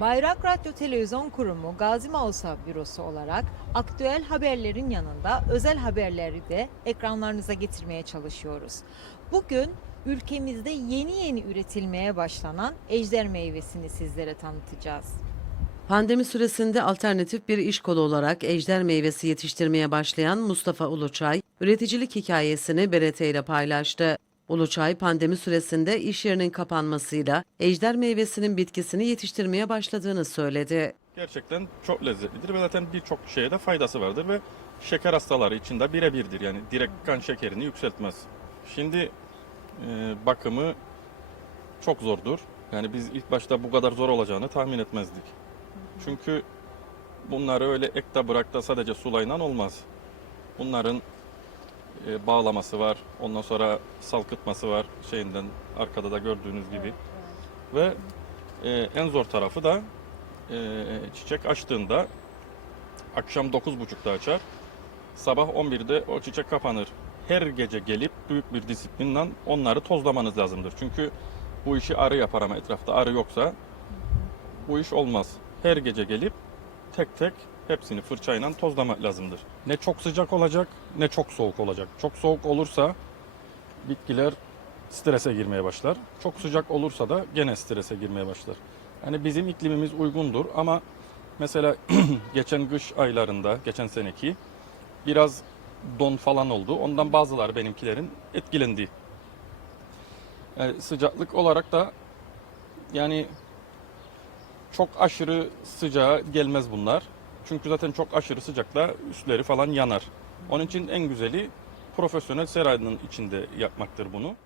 Bayrak Radyo Televizyon Kurumu Gazi Mausa Bürosu olarak aktüel haberlerin yanında özel haberleri de ekranlarınıza getirmeye çalışıyoruz. Bugün ülkemizde yeni yeni üretilmeye başlanan ejder meyvesini sizlere tanıtacağız. Pandemi süresinde alternatif bir iş kolu olarak ejder meyvesi yetiştirmeye başlayan Mustafa Uluçay, üreticilik hikayesini BRT ile paylaştı. Uluçay, pandemi süresinde iş yerinin kapanmasıyla ejder meyvesinin bitkisini yetiştirmeye başladığını söyledi. Gerçekten çok lezzetlidir ve zaten birçok şeye de faydası vardır ve şeker hastaları için de birebirdir. Yani direkt kan şekerini yükseltmez. Şimdi e, bakımı çok zordur. Yani biz ilk başta bu kadar zor olacağını tahmin etmezdik. Çünkü bunları öyle ekta bırakta sadece sulayla olmaz. Bunların e, bağlaması var. Ondan sonra salkıtması var şeyinden arkada da gördüğünüz gibi. Ve e, en zor tarafı da e, çiçek açtığında akşam 9.30'da açar. Sabah 11'de o çiçek kapanır. Her gece gelip büyük bir disiplinle onları tozlamanız lazımdır. Çünkü bu işi arı yapar ama etrafta arı yoksa bu iş olmaz. Her gece gelip tek tek hepsini fırçayla tozlamak lazımdır. Ne çok sıcak olacak ne çok soğuk olacak. Çok soğuk olursa bitkiler strese girmeye başlar. Çok sıcak olursa da gene strese girmeye başlar. Yani bizim iklimimiz uygundur ama mesela geçen kış aylarında, geçen seneki biraz don falan oldu. Ondan bazıları benimkilerin etkilendi. Yani sıcaklık olarak da yani çok aşırı sıcağa gelmez bunlar. Çünkü zaten çok aşırı sıcakla üstleri falan yanar. Onun için en güzeli profesyonel serayının içinde yapmaktır bunu.